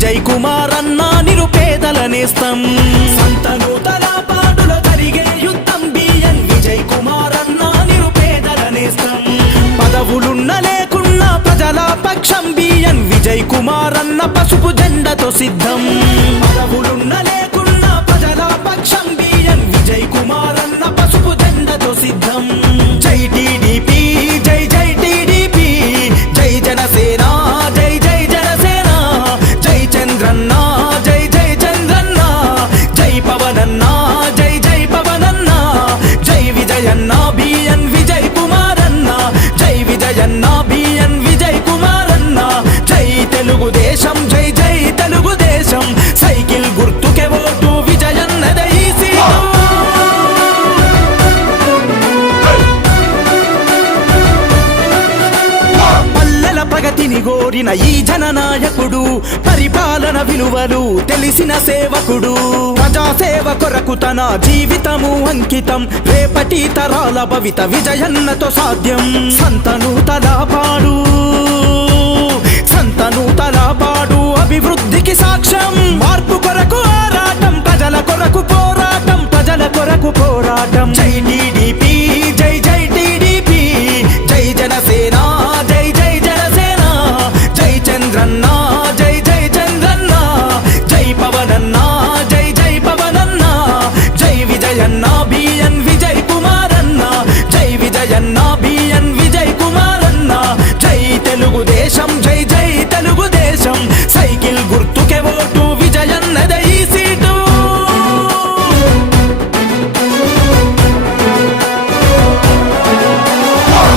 విజయ్ కుమార్ అన్న నిరుపేదల నేస్తం సంతనూతల పాడులో జరిగే యుద్ధం బిఎన్ విజయ్ కుమార్ అన్న నిరుపేదల నేస్తం పదవులున్న లేకున్నా ప్రజల పక్షం బిఎన్ విజయ్ కుమార్ అన్న పసుపు జెండతో సిద్ధం పదవులున్న లేకున్నా ప్రజల పక్షం బిఎన్ విజయ్ కుమార్ అన్న పసుపు జెండతో సిద్ధం జై టీడీపీ జై జై టీడీపీ జై జనసేన జై జై జనసేన జై చంద్రన్న జై జై చంద్రన్న జై పవనన్న జై జై పవనన్న జై విజయన్న బిఎన్ విజయ్ కుమార్ అన్న జై విజయన్న బిఎన్ విజయ్ కుమార్ అన్న జై తెలుగుదేశం జై జై తెలుగుదేశం సైకిల్ గుర్తుకే ఓటు విజయన్నదే ఈ సీటు పల్లెల ప్రగతిని గోరిన ఈ జననాయకుడు పరిపాలన విలువలు తెలిసిన సేవకుడు ప్రజాసేవ కొరకు తన జీవితము అంకితం రేపటి తరాల భవిత విజయన్నతో సాధ్యం సంతనూతల పాడు అభివృద్ధికి సాక్ష్యం మార్పు కొరకు ఆరాటం ప్రజల కొరకు పోరాటం ప్రజల కొరకు పోరాటం జై టీడీపీ జై జై టీడీపీ జై జనసేన జై జై జనసేన జై చంద్రన్న జై జై చంద్రన్న జై పవనన్న జై జై పవనన్న జై విజయన్న బిఎన్ విజయ్ కుమార్ అన్న జై విజయన్న బిఎన్ విజయ్ కుమార్ అన్న జై తెలుగుదేశం జై జై తెలుగుదేశం సైకిల్ గుర్తుకే ఓటు విజయన్నదే ఈ సీటు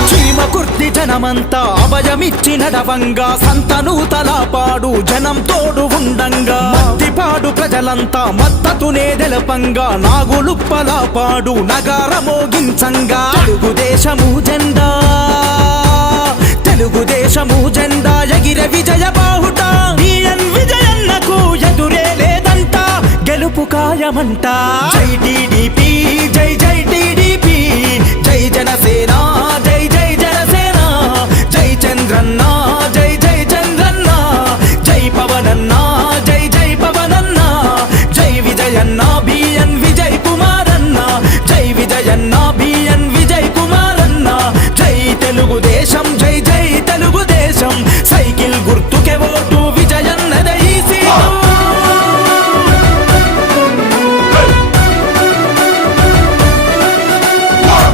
చీమ కుర్తి జనమంతా అభయమిచ్చి నడవంగా సంతనూతల పాడు జనం తోడు ఉండంగా మద్దిపాడు ప్రజలంతా మద్దతునే తెలపంగా నాగులుప్పల పాడు నగార మోగించంగా తెలుగుదేశము జెండా ఎగిరే విజయ బాహుట బిఎన్ విజయన్నకు ఎదురే లేదంట గెలుపు ఖాయమంట జై టీడీపీ జై జై టీడీపీ జై జనసేన జై జై జనసేన జై చంద్రన్న జై జై చంద్రన్న జై పవనన్న జై జై పవనన్న జై విజయన్న బిఎన్ విజయ్ కుమార్ అన్న జై విజయన్న బిఎన్ విజయ్ కుమార్ అన్న జై తెలుగుదేశం జై జై తెలుగుదేశం సైకిల్ గుర్తుకే ఓటు విజయన్నదే ఈ సీటు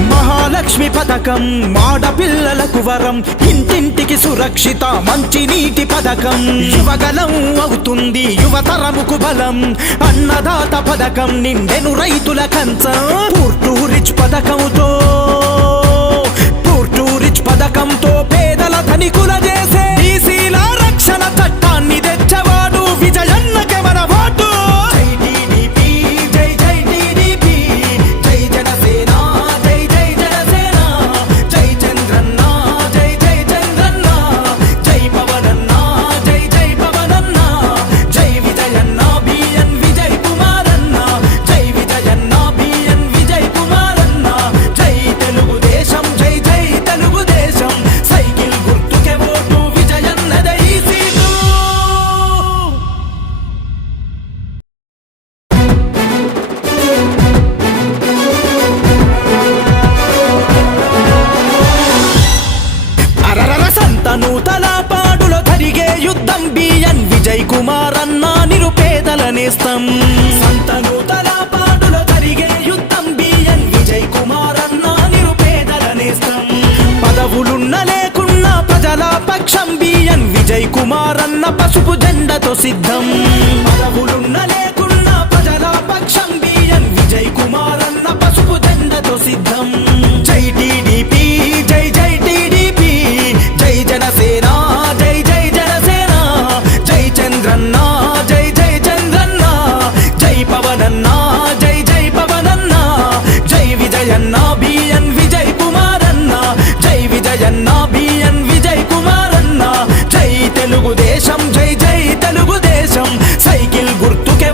మహాలక్ష్మి పథకం మాడపిల్లలకు వరం ఇంటింటికి సురక్షిత మంచి నీటి పథకం యువగలం అవుతుంది యువతరముకు బలం అన్నదాత పథకం నిండెను రైతుల కంచం పూర్ టు రిచ్ పథకంతో పేదల ధనికుల చేసే బీసీల రక్షణ చట్టాన్ని తెచ్చవాడు విజయన్నకే మన ఓటు జై టీడీపీ జై జై టీడీపీ జై జనసేన జై జై జనసేన జై చంద్రన్న జై జై చంద్రన్న జై పవనన్న జై జై పవనన్న జై విజయన్న బిఎన్ విజయ్ కుమార్ అన్న జై విజయన్న బిఎన్ విజయ్ కుమార్ అన్న జై తెలుగుదేశం జై జై తెలుగుదేశం సైకిల్ గుర్తుకే ఓటు విజయన్నదే ఈ సీటు అరరర సంతనూతల పాడులో జరిగే యుద్ధం బిఎన్ విజయ్ కుమార్ అన్న నిరుపేదల నేస్తం సంతనూతల పాడులో జరిగే యుద్ధం బిఎన్ విజయ్ కుమార్ అన్న నిరుపేదల నేస్తం పదవులున్న లేకున్నా ప్రజల పక్షం బిఎన్ విజయ్ కుమార్ అన్న పసుపు జెండతో సిద్ధం పదవులున్న లేకున్నా ప్రజల పక్షం బిఎన్ విజయ్ కుమార్ అన్న పసుపు జెండతో సిద్ధం జై టీడీపీ జై జై టీడీపీ జై జనసేన జై జై జనసేన జై చంద్రన్న జై జై చంద్రన్న జై పవనన్న జై జై పవనన్న జై విజయన్న బిఎన్ విజయ్ కుమార్ అన్న జై విజయన్న బిఎన్ విజయ్ కుమార్ అన్న జై తెలుగుదేశం జై జై తెలుగుదేశం సైకిల్ గుర్తుకే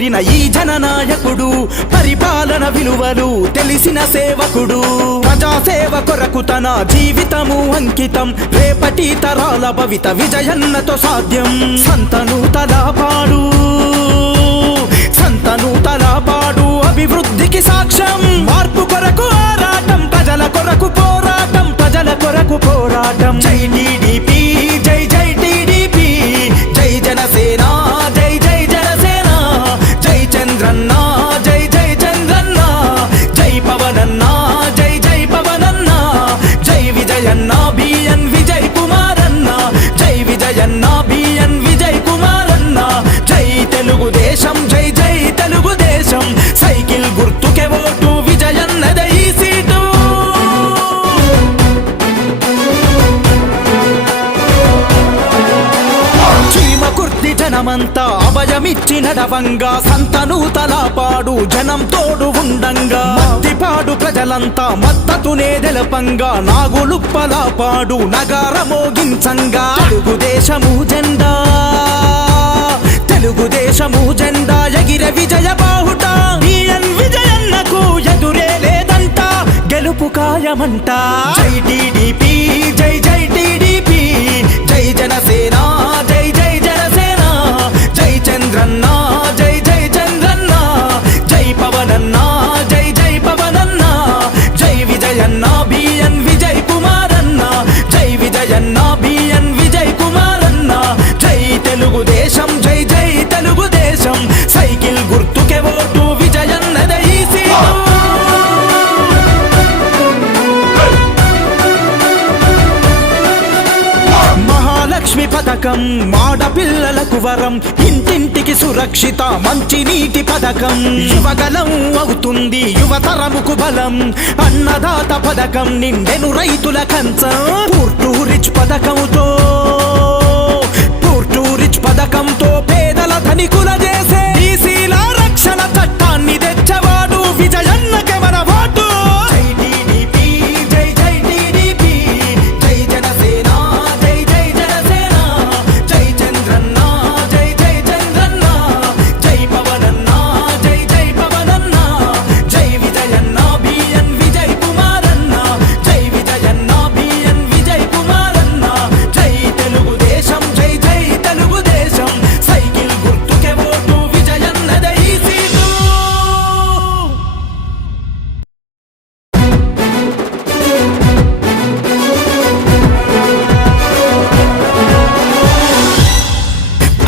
కోరిన ఈ జననాయకుడు, పరిపాలన విలువలు తెలిసిన సేవకుడు. ప్రజాసేవ కొరకు తన జీవితము అంకితం, రేపటి తరాల భవిత విజయన్నతో సాధ్యం. సంతను తలపాడు, సంతను తలపాడు, అభివృద్ధికి సాక్ష్యం. మార్పు కొరకు ఆరాటం, ప్రజల కొరకు పోరాటం, ప్రజల కొరకు పోరాటం. జై టీడీపీ, జై జై టీడీపీ, జై జనసేన, జై జై జనసేన. జై చంద్రన్న, జై జై చంద్రన్న, జై పవనన్న, జై జై పవనన్న. జై విజయన్న బిఎన్ విజయ్ కుమారన్న, జై విజయన్న బిఎన్ విజయ్ కుమారన్న. జై తెలుగుదేశం, జై జై తెలుగుదేశం. సైకిల్ గుర్తుకే ఓటు, విజయన్నదే ఈ సీటు. చీమ కుర్తి జనమంతా అభయమిచ్చి నడవంగా, సంతను తలపాడు జనం తోడు ఉండంగా. మద్దిపాడు ప్రజలంతా మద్దతునే తెలపంగా, నాగులుప్పలపాడు నగార మోగించంగా. తెలుగుదేశము జెండా, తెలుగుదేశము జెండా ఎగిరే విజయ బాహుట. బిఎన్ విజయన్నకు ఎదురే లేదంట, గెలుపు ఖాయమంట. జై టీడీపీ, జై జై టీడీపీ, జై జనసేన, జై జై జనసేన. జై చంద్రన్న, జై జై చంద్రన్న, జై పవనన్న, జై జై పవనన్న. జై విజయన్న బిఎన్ విజయ్ కుమారన్న, జై విజయన్న బిఎన్ విజయ్ కుమారన్న. జై తెలుగుదేశం, జై జై తెలుగుదేశం. సైకిల్ గుర్తుకే ఓటు, విజయన్నదే ఈ సీటు. మహాలక్ష్మి పథకం, మాడపిల్లలకు వరం, ఇంటింటికి సురక్షిత మంచినీటి పథకం. యువగలం అవుతుంది యువతరముకు బలం, అన్నదాత పథకం నిండెను రైతుల కంచం. పూర్టు రిచ్ పథకంతో, పూర్టు రిచ్ పథకంతో పేదల ధనికుల చేసే బీసీల రక్షణ చట్టాన్ని తెచ్చవాడు, విజయన్నకే మన ఓటు. జై టీడీపీ, జై జై టీడీపీ, జై జనసేన, జై జై జనసేన. జై చంద్రన్న, జై జై చంద్రన్న, జై పవనన్న, జై జై పవనన్న. జై విజయన్న బిఎన్ విజయ్ కుమారన్న, జై విజయన్న బిఎన్ విజయ్ కుమారన్న. జై తెలుగుదేశం, జై జై తెలుగుదేశం. సైకిల్ గుర్తుకే ఓటు, విజయన్నదే ఈ సీటు.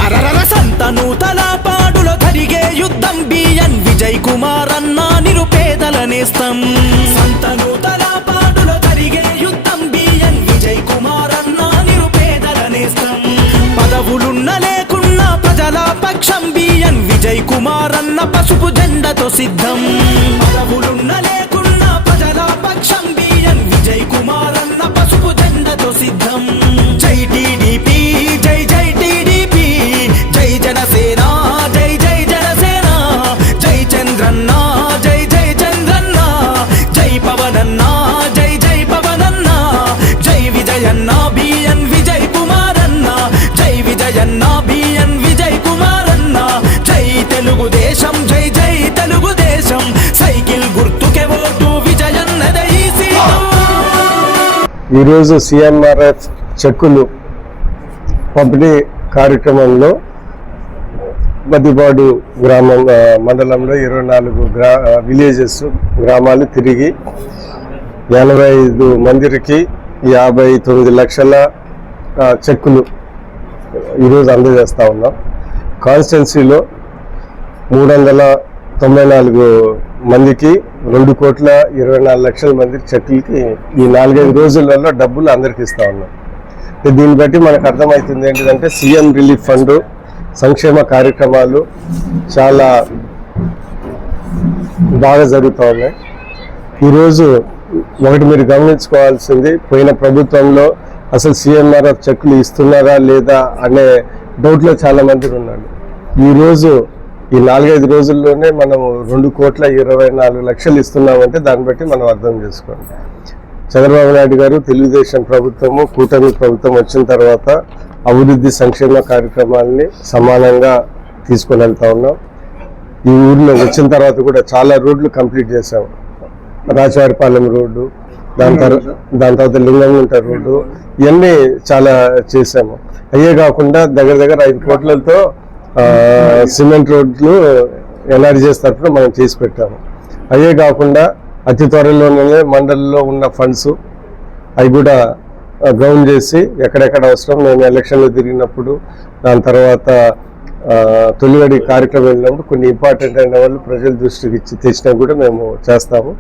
అరరర సంతను తలపాడులో జరిగే యుద్ధం, బిఎన్ విజయ్ కుమారన్న నిరుపేదల నేస్తం. సంతను తలపాడులో జరిగే యుద్ధం, బిఎన్ విజయ్ కుమారన్న నిరుపేదల నేస్తం. పదవులున్న లేకున్నా ప్రజల పక్షం, బిఎన్ విజయ్ కుమారన్న పసుపు జెండతో సిద్ధం. పదవులున్న లేకున్నా ప్రజల పక్షం, బిఎన్ విజయ్ కుమారన్న పసుపు జెండతో సిద్ధం. జై టీడీపీ, జై జై టీడీపీ, జై జనసేన, జై జై జనసేన. జై చంద్రన్న, జై జై చంద్రన్న, జై పవనన్న, జై జై పవనన్న. జై విజయన్న బిఎన్ విజయ్ కుమారన్న, జై విజయన్న బిఎన్ విజయ్ కుమారన్న. జై తెలుగుదేశం, జై జై తెలుగుదేశం. సైకిల్ గుర్తుకే ఓటు, విజయన్నదే ఈ సీటు. ఈరోజు సిఎంఆర్ఎఫ్ చెక్కులు పంపిణీ కార్యక్రమంలో మద్దిపాడు గ్రామం మండలంలో 24 విలేజెస్ గ్రామాలు తిరిగి 85 మందికి 59 లక్షల చెక్కులు ఈరోజు అందజేస్తూ ఉన్నాం. కాన్స్టిట్యున్సీలో 394 మందికి 2,24,00,000 మందికి చెక్కులకి ఈ 4-5 రోజులలో డబ్బులు అందరికి ఇస్తా ఉన్నాం. దీన్ని బట్టి మనకు అర్థమవుతుంది ఏంటంటే సీఎం రిలీఫ్ ఫండ్ సంక్షేమ కార్యక్రమాలు చాలా బాగా జరుగుతూ ఉన్నాయి. ఈరోజు ఒకటి మీరు గమనించుకోవాల్సింది, పోయిన ప్రభుత్వంలో అసలు సిఎంఆర్ఎఫ్ చెక్కులు ఇస్తున్నారా లేదా అనే డౌట్లో చాలా మంది ఉన్నారు. ఈరోజు ఈ 4-5 రోజుల్లోనే మనము 2,24,00,000 ఇస్తున్నామంటే దాన్ని బట్టి మనం అర్థం చేసుకోండి. చంద్రబాబు నాయుడు గారు తెలుగుదేశం ప్రభుత్వము కూటమి ప్రభుత్వం వచ్చిన తర్వాత అభివృద్ధి సంక్షేమ కార్యక్రమాలని సమానంగా తీసుకొని వెళ్తా ఉన్నాం. ఈ ఊర్లో వచ్చిన తర్వాత కూడా చాలా రోడ్లు కంప్లీట్ చేసాము. రాజవారిపాలెం రోడ్డు, దాని తర్వాత లింగంగుంట రోడ్డు, ఇవన్నీ చాలా చేసాము. అయ్యే కాకుండా దగ్గర దగ్గర 5 కోట్లతో సిమెంట్ రోడ్లు ఎన్ఆర్జీఎస్ తరఫున మనం చేసి పెట్టాము. అయ్యే కాకుండా అతి త్వరలోనే మండలిలో ఉన్న ఫండ్స్ అవి కూడా గ్రౌండ్ చేసి ఎక్కడెక్కడ అవసరం నేను ఎలక్షన్లో తిరిగినప్పుడు, దాని తర్వాత తొలిగడి కార్యక్రమం వెళ్ళినప్పుడు కొన్ని ఇంపార్టెంట్ అయిన వాళ్ళు ప్రజల దృష్టికి తెచ్చినా కూడా మేము చేస్తాము.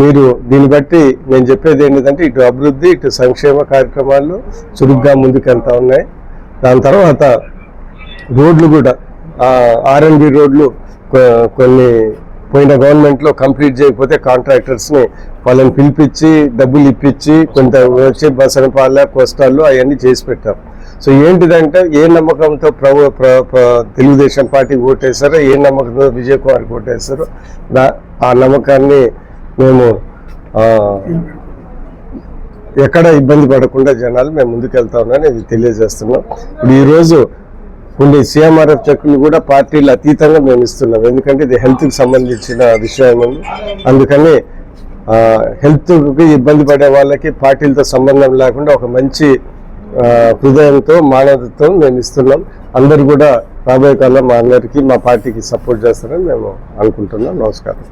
మీరు దీన్ని బట్టి నేను చెప్పేది ఏంటంటే ఇటు అభివృద్ధి ఇటు సంక్షేమ కార్యక్రమాలు చురుగ్గా ముందుకెళ్తా ఉన్నాయి. దాని తర్వాత రోడ్లు కూడా ఆర్ఎన్బి రోడ్లు కొన్ని పోయిన గవర్నమెంట్లో కంప్లీట్ చేయకపోతే కాంట్రాక్టర్స్ని వాళ్ళని పిలిపించి డబ్బులు ఇప్పించి కొంత వచ్చి బసనపాలె కోస్టాల్లో అవన్నీ చేసి పెట్టాం. సో ఏంటిదంటే ఏ నమ్మకంతో తెలుగుదేశం పార్టీకి ఓటేశారో, ఏ నమ్మకంతో విజయ్ కుమార్కి ఓటేశారో ఆ నమ్మకాన్ని మేము ఎక్కడ ఇబ్బంది పడకుండా జనాలు మేము ముందుకెళ్తా ఉన్నామని ఇది తెలియజేస్తున్నాం. ఇప్పుడు ఈరోజు కొన్ని సిఎంఆర్ఎఫ్ చెక్కులు కూడా పార్టీలు అతీతంగా మేము ఇస్తున్నాం. ఎందుకంటే ఇది హెల్త్కి సంబంధించిన విషయం. అందుకని హెల్త్కి ఇబ్బంది పడే వాళ్ళకి పార్టీలతో సంబంధం లేకుండా ఒక మంచి హృదయంతో మానవతతో మేము ఇస్తున్నాం. అందరూ కూడా రాబోయే కాలం మా అందరికీ మా పార్టీకి సపోర్ట్ చేస్తారని మేము అనుకుంటున్నాం. నమస్కారం.